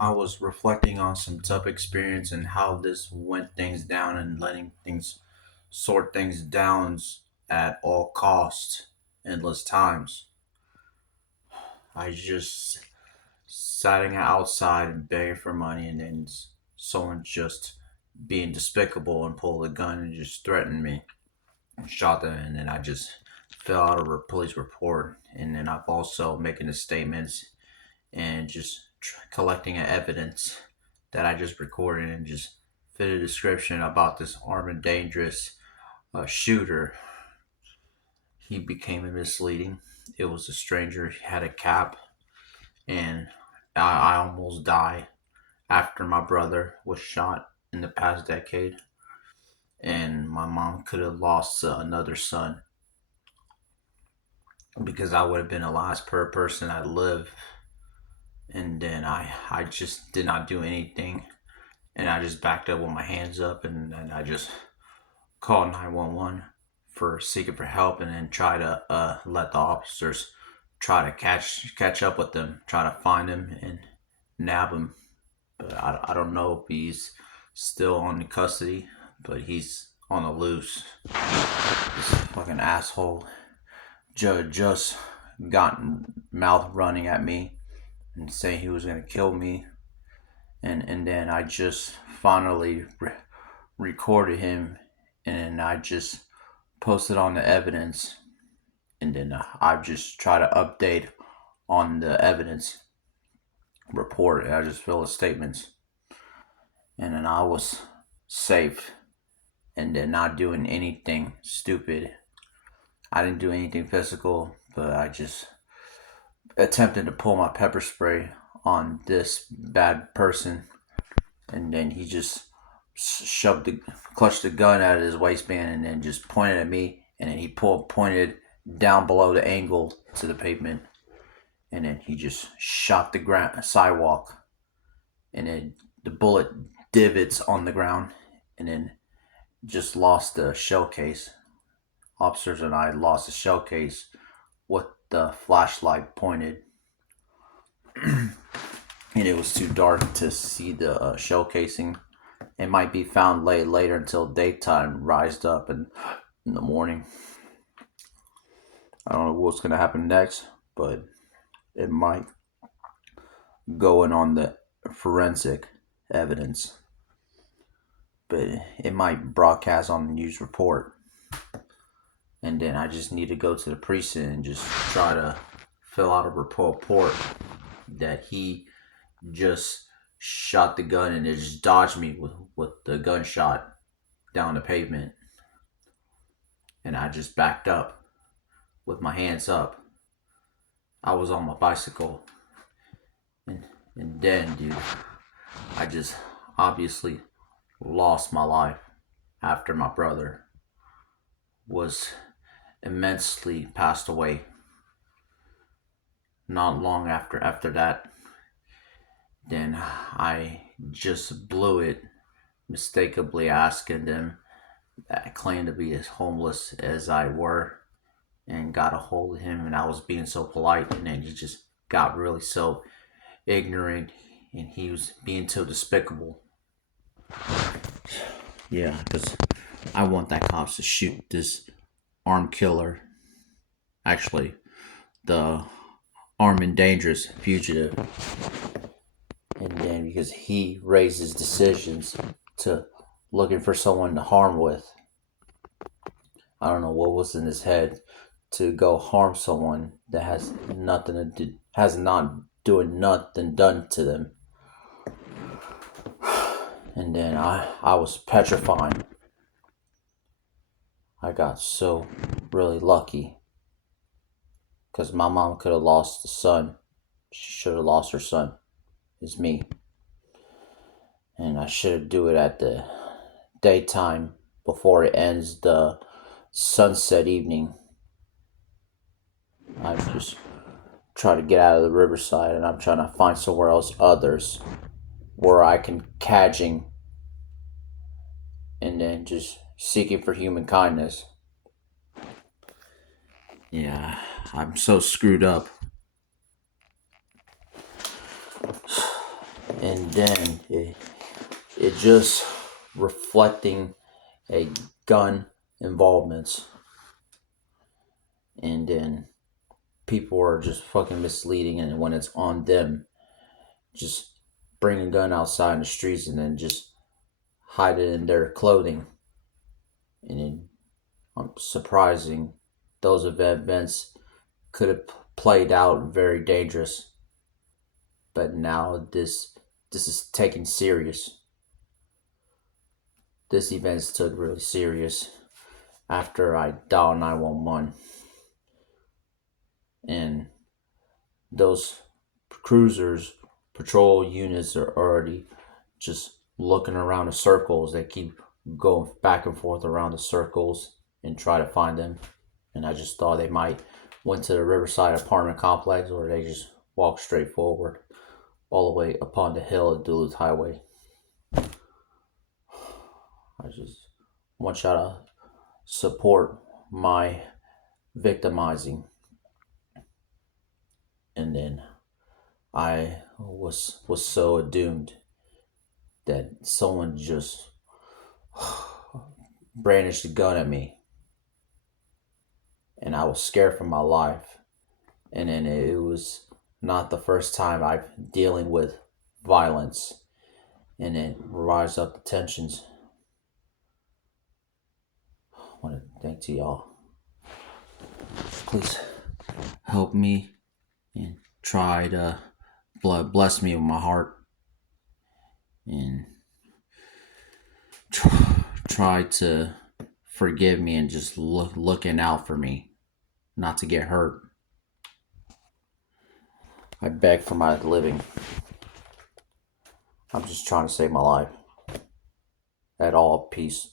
I was reflecting on some tough experience and how this went things down and letting things sort things down at all costs, endless times. I just sitting outside and begging for money, and then someone just being despicable and pulled a gun and just threatened me and shot them, and then I just fill out a police report, and then I've also making the statements and just collecting evidence that I just recorded and just fit a description about this armed and dangerous shooter. He became misleading. It was a stranger. He had a cap, and I almost died after my brother was shot in the past decade, and my mom could have lost another son because I would have been the last person that lived. And then I just did not do anything, and I just backed up with my hands up, and then I just called 911 for seeking for help, and then try to let the officers try to catch up with them, try to find him and nab him. But I don't know if he's still on the custody, but he's on the loose. This fucking asshole judge just got mouth running at me and saying he was gonna kill me, and then I just finally recorded him, and I just posted on the evidence, and then I just try to update on the evidence report, and I just fill the statements, and then I was safe, and then not doing anything stupid. I didn't do anything physical, but I just attempted to pull my pepper spray on this bad person, and then he just clutched the gun out of his waistband, and then just pointed at me, and then he pointed down below the angle to the pavement, and then he just shot the sidewalk, and then the bullet divots on the ground, and then just lost the shell case. Officers and I lost the shell case with the flashlight pointed, and it was too dark to see the shell casing. It might be found later until daytime rised up and in the morning. I don't know what's gonna happen next, but it might go in on the forensic evidence, but it might broadcast on the news report, and then I just need to go to the precinct and just try to fill out a report that he just shot the gun and it just dodged me with the gunshot down the pavement, and I just backed up with my hands up. I was on my bicycle, and and then, dude, I just obviously lost my life after my brother was immensely passed away. Not long after that, then I just blew it, mistakenly asking them that claimed to be as homeless as I were, and got a hold of him, and I was being so polite, and then he just got really so ignorant, and he was being so despicable. Yeah, because I want that cops to shoot this armed killer, actually the armed and dangerous fugitive, and then because he raises decisions to looking for someone to harm with. I don't know what was in his head to go harm someone that has nothing to do, has not doing nothing done to them. And then I was petrified. I got so really lucky because my mom could have lost a son. She should have lost her son. It's me, and I should do it at the daytime before it ends the sunset evening. I just try to get out of the riverside, and I'm trying to find somewhere else others where I can cadging, and then just seeking for human kindness. Yeah, I'm so screwed up. And then it just reflecting a gun involvements, and then people are just fucking misleading, and when it's on them, just bring a gun outside in the streets and then just hide it in their clothing. And then surprising, those events could have played out very dangerous, but now this is taken serious. This event's took really serious after I dialed 911, and those cruisers patrol units are already just looking around the circles. They keep going back and forth around the circles and try to find them. And I just thought they might went to the Riverside apartment complex, or they just walked straight forward all the way upon the hill of Duluth Highway. I just want y'all to support my victimizing. And then I was so doomed that someone just brandished a gun at me, and I was scared for my life. And then it was not the first time I've dealing with violence, and it rise up the tensions. I want to thank to y'all. Please help me and try to bless me with my heart, and try to forgive me and just looking out for me not to get hurt. I beg for my living. I'm just trying to save my life. At all, peace.